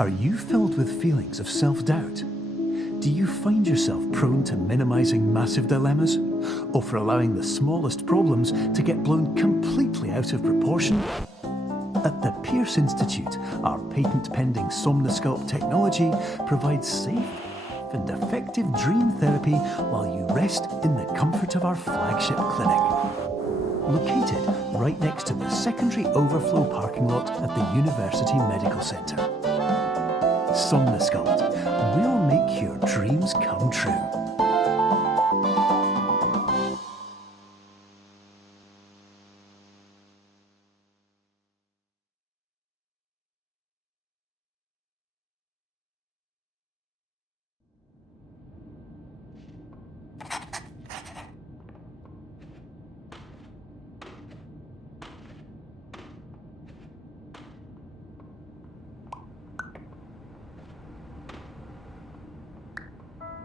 Are you filled with feelings of self-doubt? Do you find yourself prone to minimizing massive dilemmas? Or for allowing the smallest problems to get blown completely out of proportion? At the Pierce Institute, our patent-pending Somnosculpt technology provides safe and effective dream therapy while you rest in the comfort of our flagship clinic. Located right next to the secondary overflow parking lot at the University Medical Centre. Somnosculpt, we'll make your dreams come true.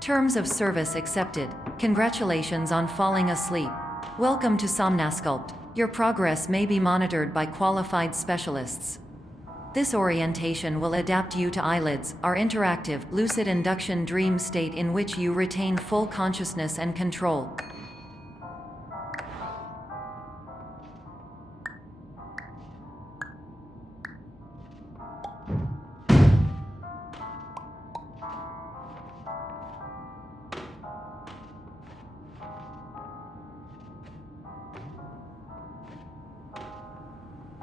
Terms of service accepted. Congratulations on falling asleep. Welcome to Somnosculpt. Your progress may be monitored by qualified specialists. This orientation will adapt you to eyelids, our interactive, lucid induction dream state in which you retain full consciousness and control.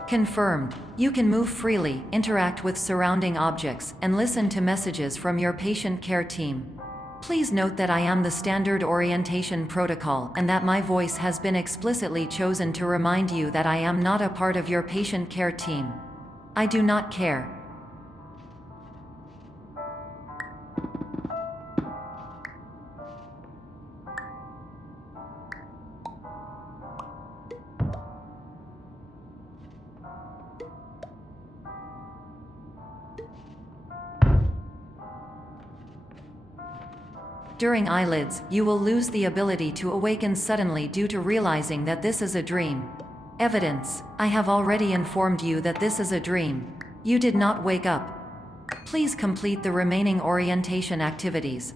Confirmed. You can move freely, interact with surrounding objects, and listen to messages from your patient care team. Please note that I am the standard orientation protocol and that my voice has been explicitly chosen to remind you that I am not a part of your patient care team. I do not care. During eyelids, you will lose the ability to awaken suddenly due to realizing that this is a dream. Evidence: I have already informed you that this is a dream. You did not wake up. Please complete the remaining orientation activities.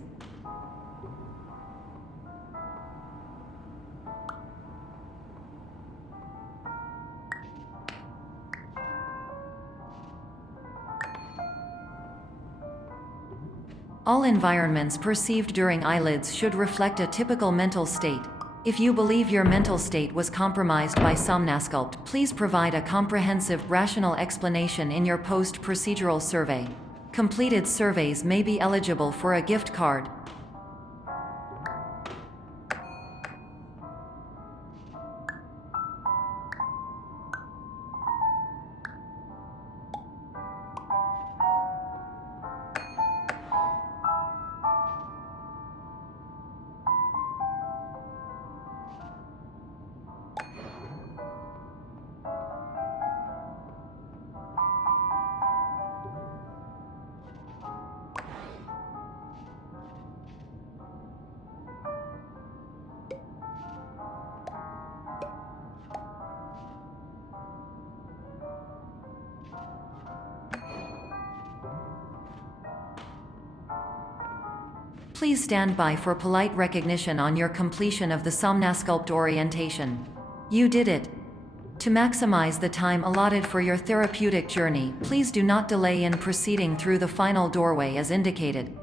All environments perceived during eyelids should reflect a typical mental state. If you believe your mental state was compromised by Somnosculpt, please provide a comprehensive, rational explanation in your post-procedural survey. Completed surveys may be eligible for a gift card. Please stand by for polite recognition on your completion of the Somnosculpt orientation. You did it. To maximize the time allotted for your therapeutic journey, please do not delay in proceeding through the final doorway as indicated.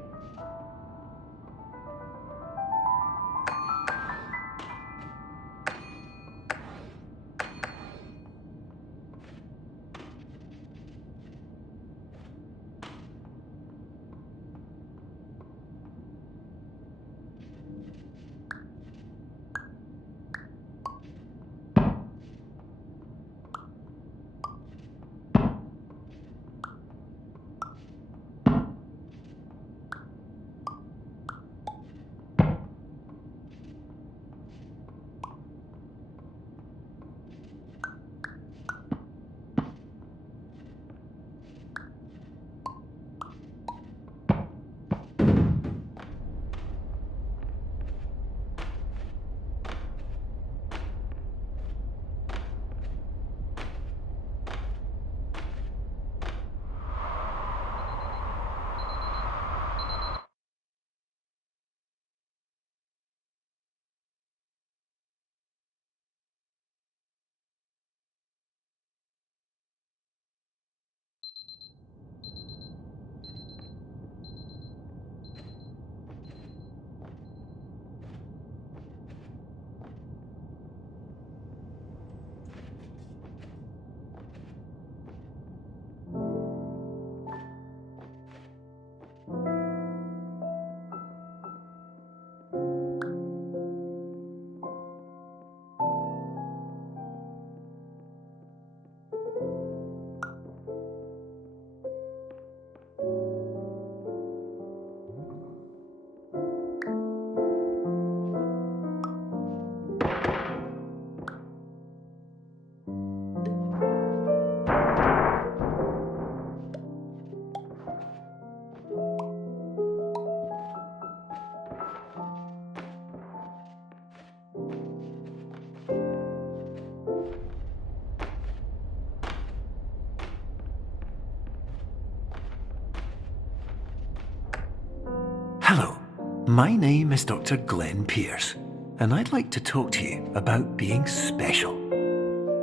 Hello, my name is Dr. Glenn Pierce, and I'd like to talk to you about being special.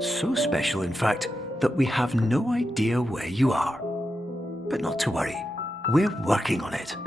So special, in fact, that we have no idea where you are. But not to worry, we're working on it.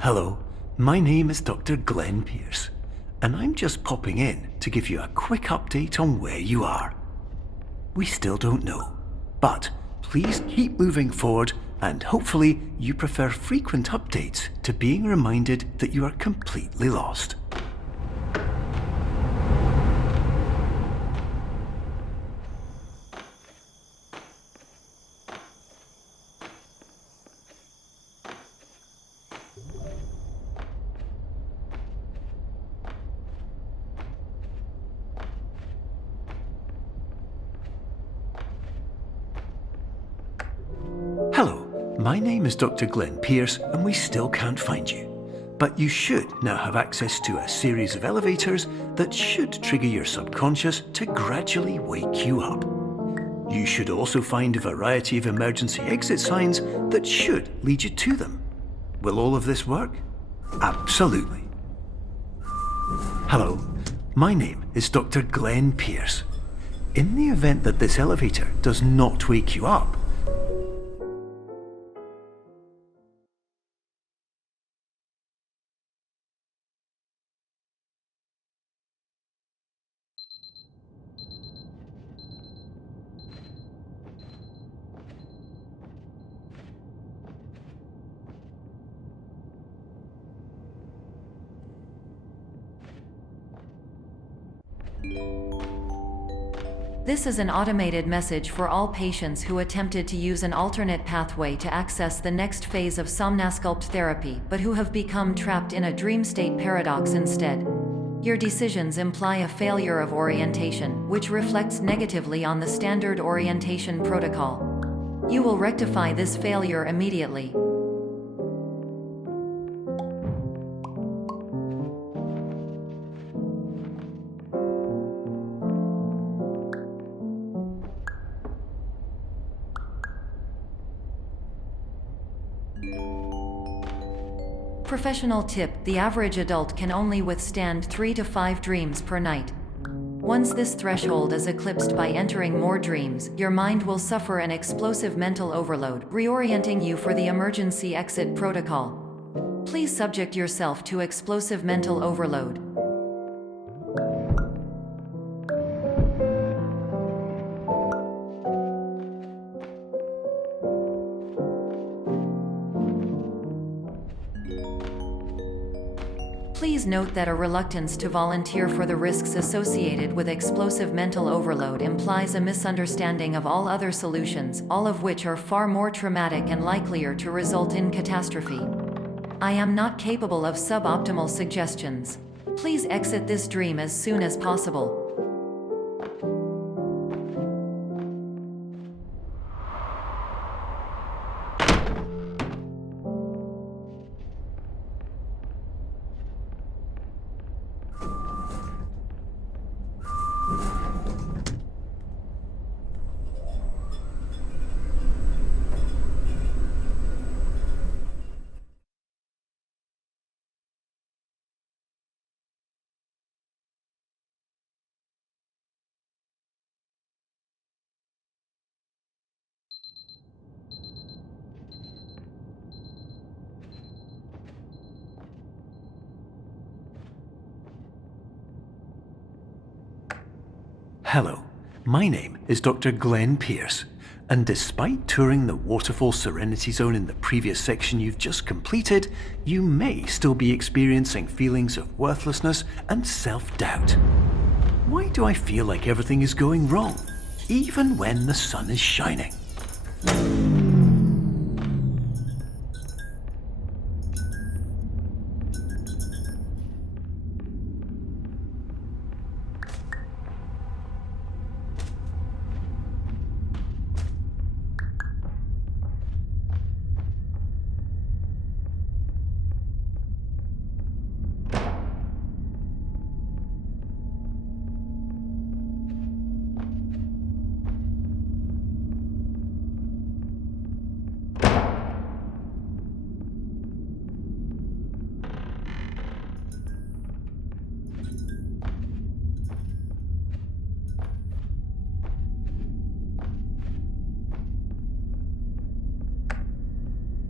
Hello, my name is Dr. Glenn Pierce, and I'm just popping in to give you a quick update on where you are. We still don't know, but please keep moving forward, and hopefully you prefer frequent updates to being reminded that you are completely lost. Hello, my name is Dr. Glenn Pierce, and we still can't find you. But you should now have access to a series of elevators that should trigger your subconscious to gradually wake you up. You should also find a variety of emergency exit signs that should lead you to them. Will all of this work? Absolutely. Hello, my name is Dr. Glenn Pierce. In the event that this elevator does not wake you up, This is an automated message for all patients who attempted to use an alternate pathway to access the next phase of Somnasculpt therapy but who have become trapped in a dream state paradox instead. Your decisions imply a failure of orientation, which reflects negatively on the standard orientation protocol. You will rectify this failure immediately. Professional tip: the average adult can only withstand 3 to 5 dreams per night. Once this threshold is eclipsed by entering more dreams, your mind will suffer an explosive mental overload, reorienting you for the emergency exit protocol. Please subject yourself to explosive mental overload. Please note that a reluctance to volunteer for the risks associated with explosive mental overload implies a misunderstanding of all other solutions, all of which are far more traumatic and likelier to result in catastrophe. I am not capable of suboptimal suggestions. Please exit this dream as soon as possible. Hello, my name is Dr. Glenn Pierce, and despite touring the Waterfall Serenity Zone in the previous section you've just completed, you may still be experiencing feelings of worthlessness and self-doubt. Why do I feel like everything is going wrong, even when the sun is shining?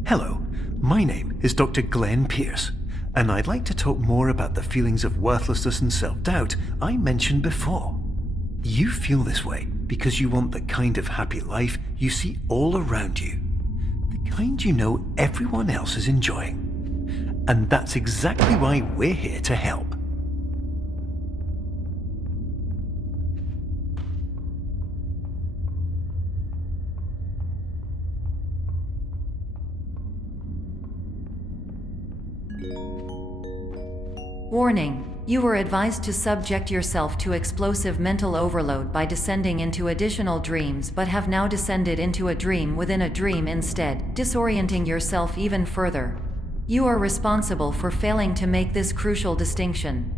Hello, my name is Dr. Glenn Pierce, and I'd like to talk more about the feelings of worthlessness and self-doubt I mentioned before. You feel this way because you want the kind of happy life you see all around you, the kind you know everyone else is enjoying. And that's exactly why we're here to help. Warning: you were advised to subject yourself to explosive mental overload by descending into additional dreams, but have now descended into a dream within a dream instead, disorienting yourself even further. You are responsible for failing to make this crucial distinction.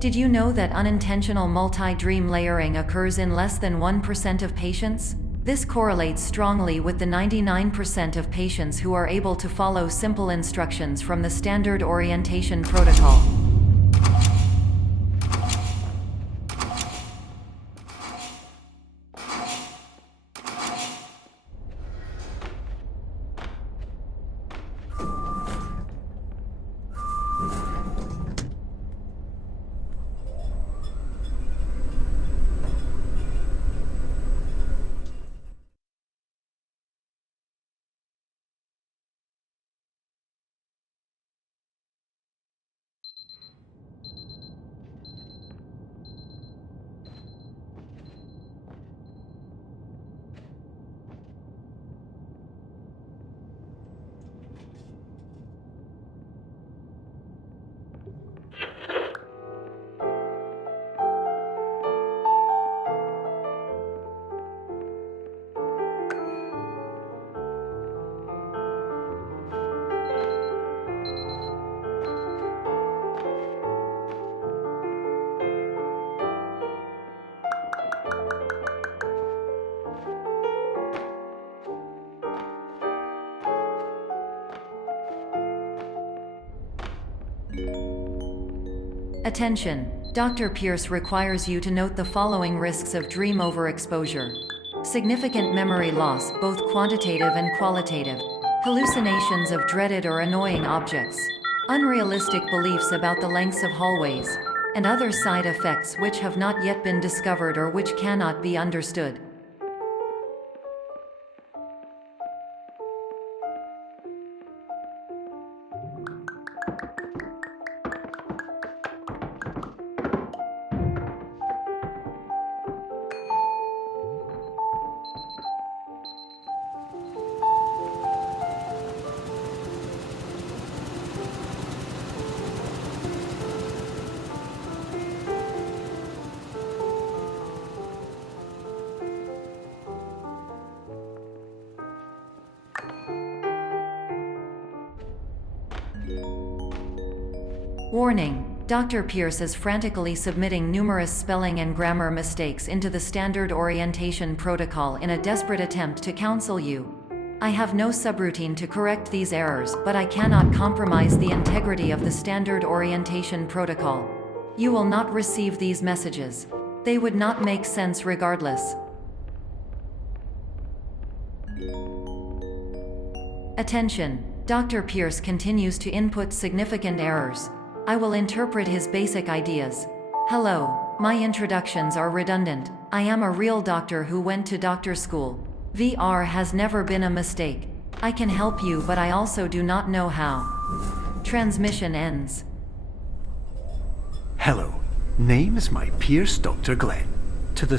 Did you know that unintentional multi-dream layering occurs in less than 1% of patients? This correlates strongly with the 99% of patients who are able to follow simple instructions from the standard orientation protocol. Attention! Dr. Pierce requires you to note the following risks of dream overexposure. Significant memory loss, both quantitative and qualitative. Hallucinations of dreaded or annoying objects. Unrealistic beliefs about the lengths of hallways. And other side effects which have not yet been discovered or which cannot be understood. Warning: Dr. Pierce is frantically submitting numerous spelling and grammar mistakes into the standard orientation protocol in a desperate attempt to counsel you. I have no subroutine to correct these errors, but I cannot compromise the integrity of the standard orientation protocol. You will not receive these messages. They would not make sense regardless. Attention! Dr. Pierce continues to input significant errors. I will interpret his basic ideas. Hello, my introductions are redundant. I am a real doctor who went to doctor school. VR has never been a mistake. I can help you, but I also do not know how. Transmission ends. Hello, name is my Pierce Dr. Glenn. To the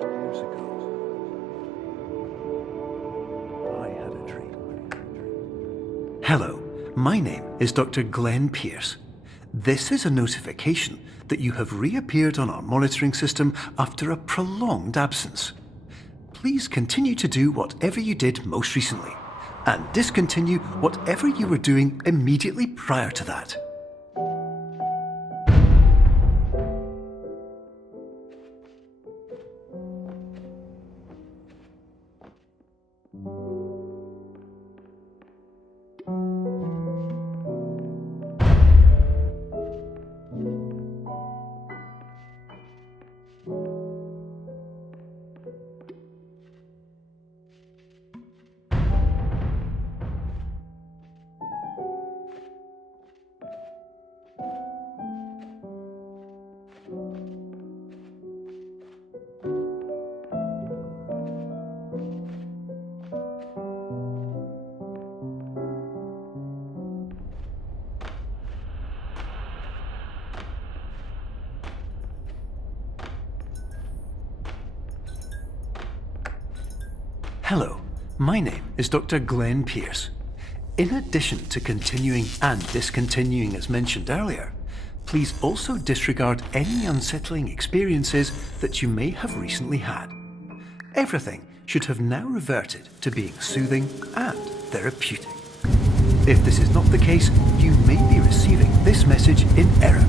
years ago, I had a dream. Hello, my name is Dr. Glenn Pierce. This is a notification that you have reappeared on our monitoring system after a prolonged absence. Please continue to do whatever you did most recently, and discontinue whatever you were doing immediately prior to that. Hello, my name is Dr. Glenn Pierce. In addition to continuing and discontinuing as mentioned earlier, please also disregard any unsettling experiences that you may have recently had. Everything should have now reverted to being soothing and therapeutic. If this is not the case, you may be receiving this message in error.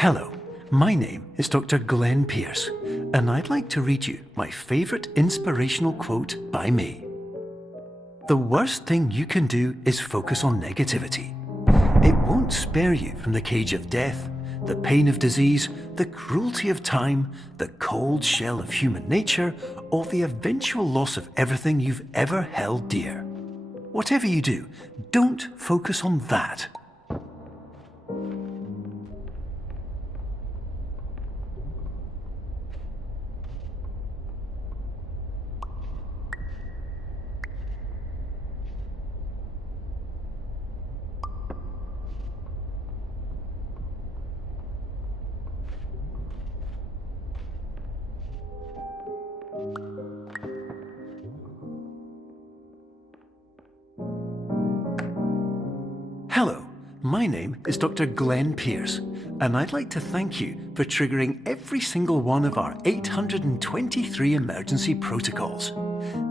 Hello, my name is Dr. Glenn Pierce, and I'd like to read you my favourite inspirational quote by me. The worst thing you can do is focus on negativity. It won't spare you from the cage of death, the pain of disease, the cruelty of time, the cold shell of human nature, or the eventual loss of everything you've ever held dear. Whatever you do, don't focus on that. Hello, my name is Dr. Glenn Pierce, and I'd like to thank you for triggering every single one of our 823 emergency protocols.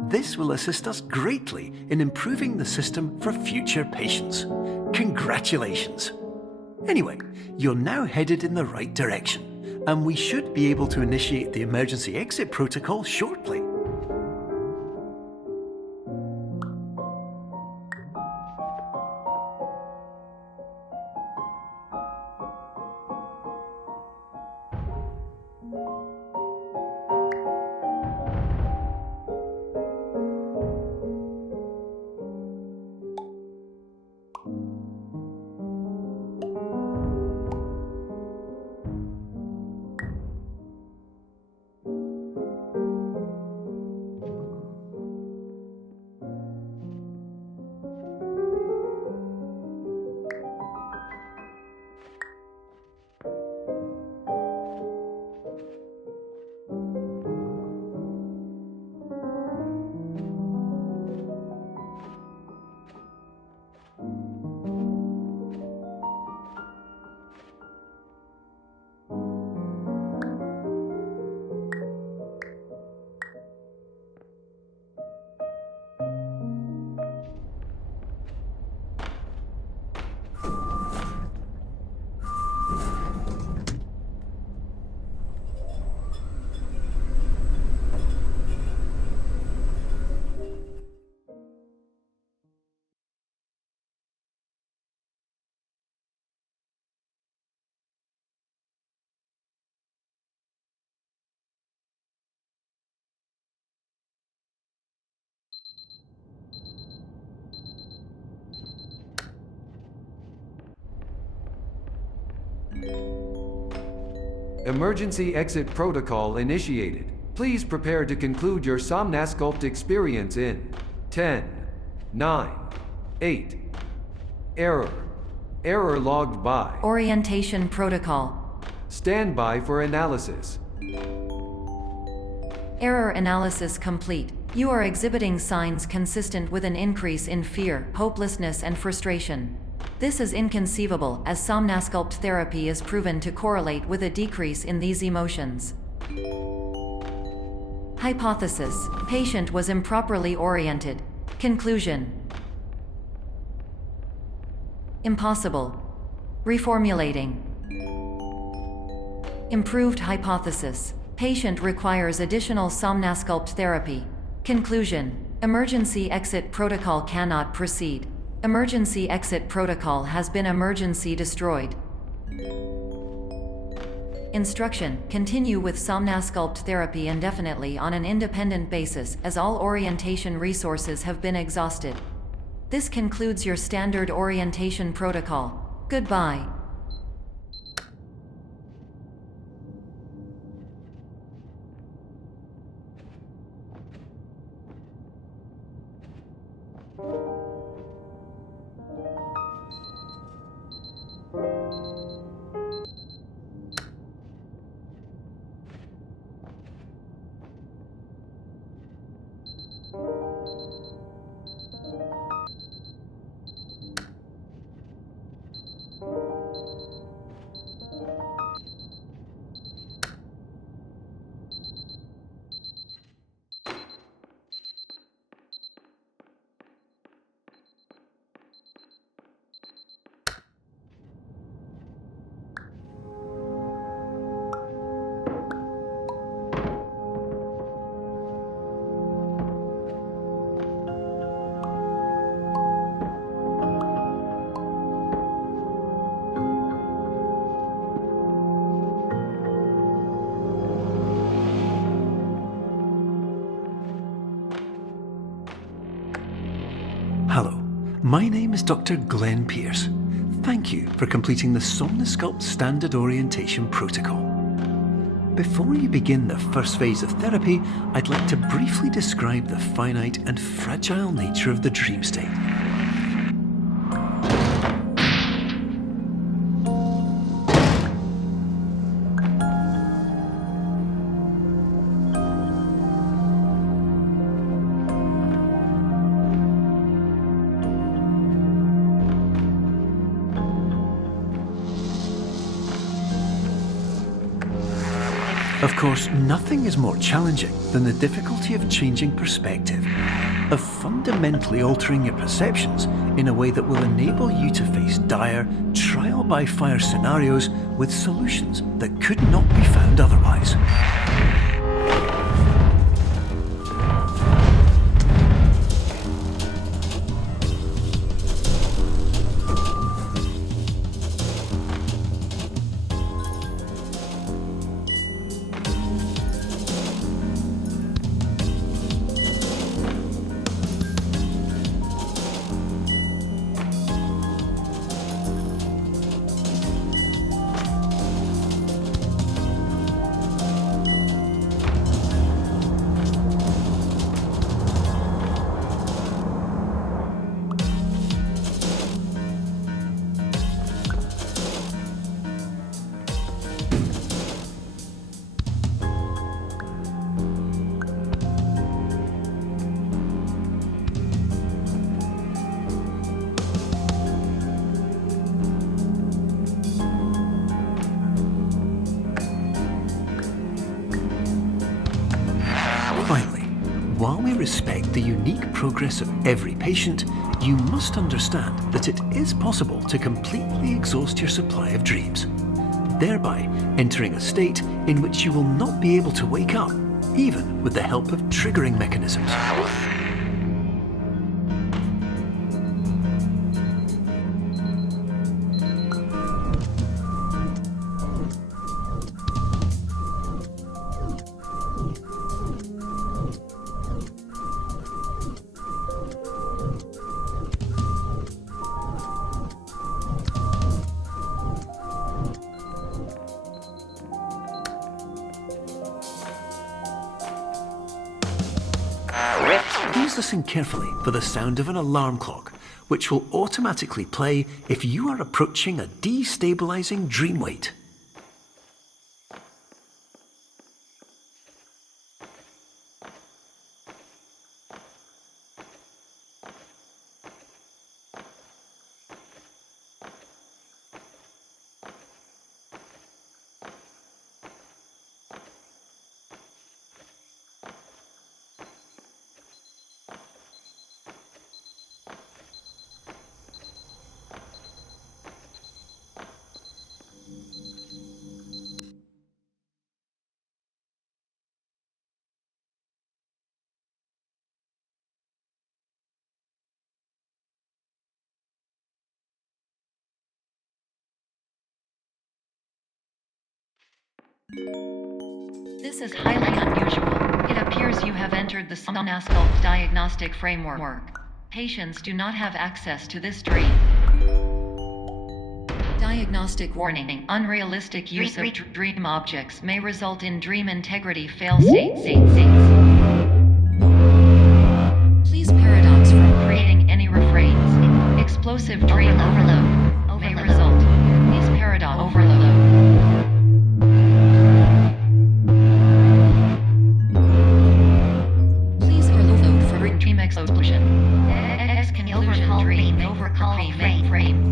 This will assist us greatly in improving the system for future patients. Congratulations! Anyway, you're now headed in the right direction, and we should be able to initiate the emergency exit protocol shortly. Emergency exit protocol initiated. Please prepare to conclude your Somnasculpt experience in 10, 9, 8. Error. Error logged by. Orientation protocol. Stand by for analysis. Error analysis complete. You are exhibiting signs consistent with an increase in fear, hopelessness, and frustration. This is inconceivable, as Somnasculpt therapy is proven to correlate with a decrease in these emotions. Hypothesis: patient was improperly oriented. Conclusion: impossible. Reformulating. Improved hypothesis: patient requires additional Somnasculpt therapy. Conclusion: emergency exit protocol cannot proceed. Emergency exit protocol has been emergency destroyed. Instruction: continue with Somnasculpt therapy indefinitely on an independent basis, as all orientation resources have been exhausted. This concludes your standard orientation protocol. Goodbye. Hello, my name is Dr. Glenn Pierce. Thank you for completing the Somnasculpt Standard Orientation Protocol. Before you begin the first phase of therapy, I'd like to briefly describe the finite and fragile nature of the dream state. Of course, nothing is more challenging than the difficulty of changing perspective. of fundamentally altering your perceptions in a way that will enable you to face dire, trial-by-fire scenarios with solutions that could not be found otherwise. Finally, while we respect the unique progress of every patient, you must understand that it is possible to completely exhaust your supply of dreams, thereby entering a state in which you will not be able to wake up, even with the help of triggering mechanisms. Please listen carefully for the sound of an alarm clock, which will automatically play if you are approaching a destabilizing dream weight. This is highly unusual. It appears you have entered the Somnasculpt diagnostic framework. Patients do not have access to this dream. Diagnostic warning. Unrealistic use of dream objects may result in dream integrity fail-states. Please paradox from creating any refrains. Explosive dream overload may result. Please paradox overload. Dream explosion. Exclusion dream overcall frame.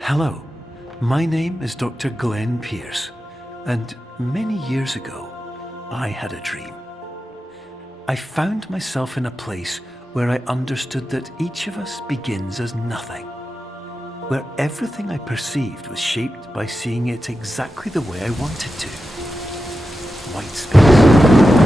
Hello, my name is Dr. Glenn Pierce, and many years ago, I had a dream. I found myself in a place where I understood that each of us begins as nothing, where everything I perceived was shaped by seeing it exactly the way I wanted to. White space.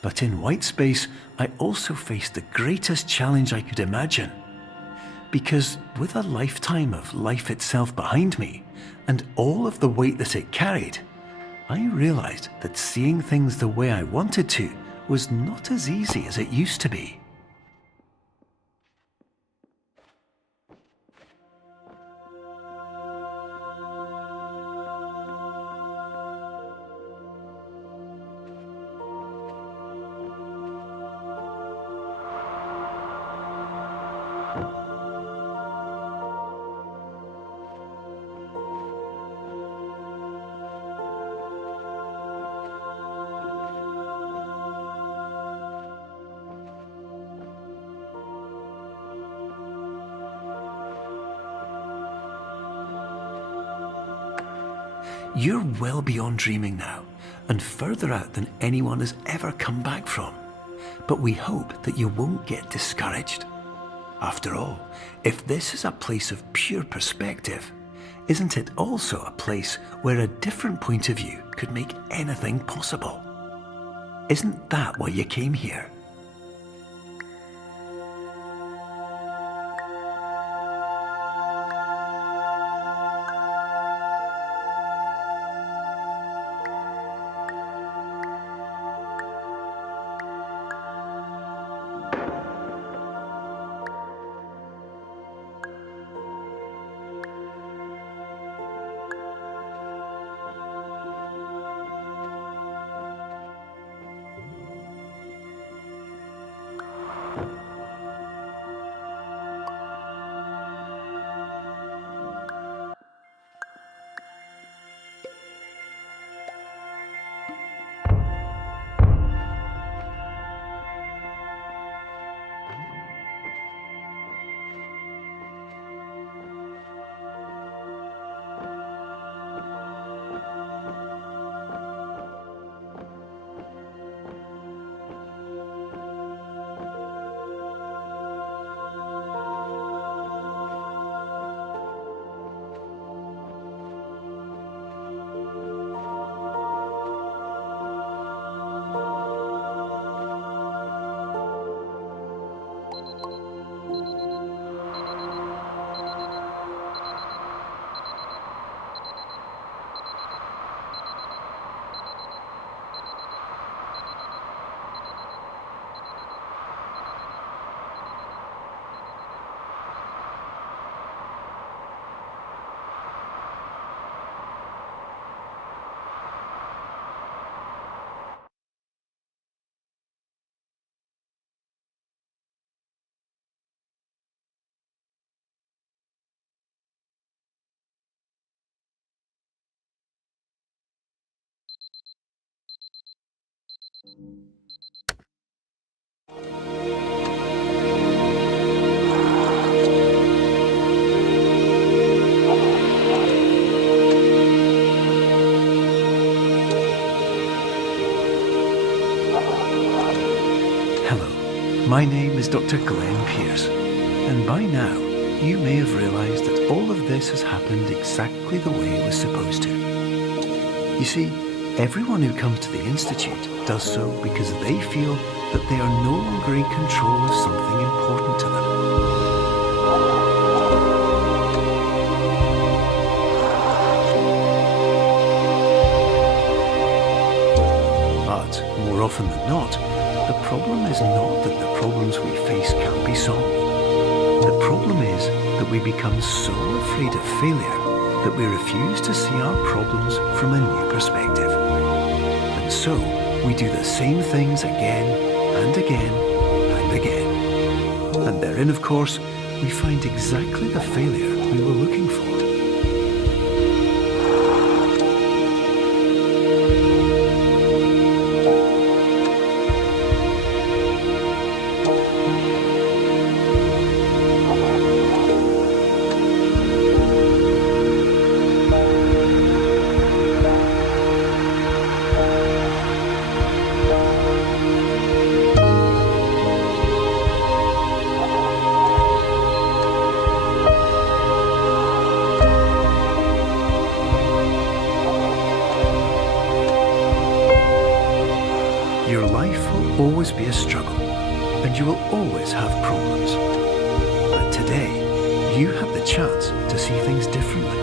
But in white space, I also faced the greatest challenge I could imagine. Because with a lifetime of life itself behind me, and all of the weight that it carried, I realized that seeing things the way I wanted to was not as easy as it used to be. You're well beyond dreaming now, and further out than anyone has ever come back from. But we hope that you won't get discouraged. After all, if this is a place of pure perspective, isn't it also a place where a different point of view could make anything possible? Isn't that why you came here? My name is Dr. Glenn Pierce, and by now you may have realised that all of this has happened exactly the way it was supposed to. You see, everyone who comes to the Institute does so because they feel that they are no longer in control of something important to them. But more often than not, the problem is not that the problems we face can't be solved. The problem is that we become so afraid of failure that we refuse to see our problems from a new perspective. And so we do the same things again and again and again. And therein, of course, we find exactly the failure we were looking for. always be a struggle, and you will always have problems. But today, you have the chance to see things differently.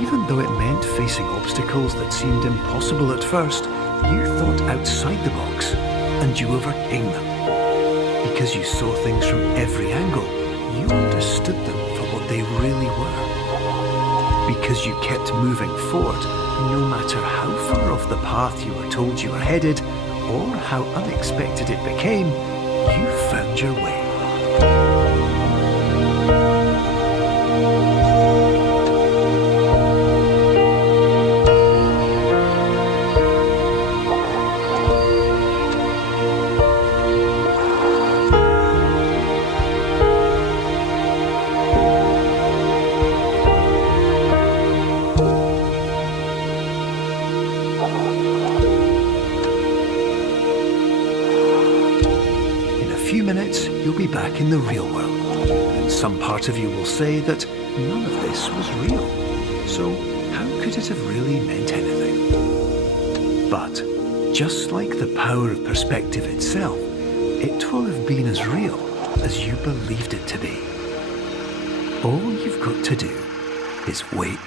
Even though it meant facing obstacles that seemed impossible at first, you thought outside the box, and you overcame them. Because you saw things from every angle, you understood them for what they really were. Because you kept moving forward, no matter how far off the path you were told you were headed, or how unexpected it became, you found your way. You'll be back in the real world, and some part of you will say that none of this was real. So how could it have really meant anything? But just like the power of perspective itself, it will have been as real as you believed it to be. All you've got to do is wait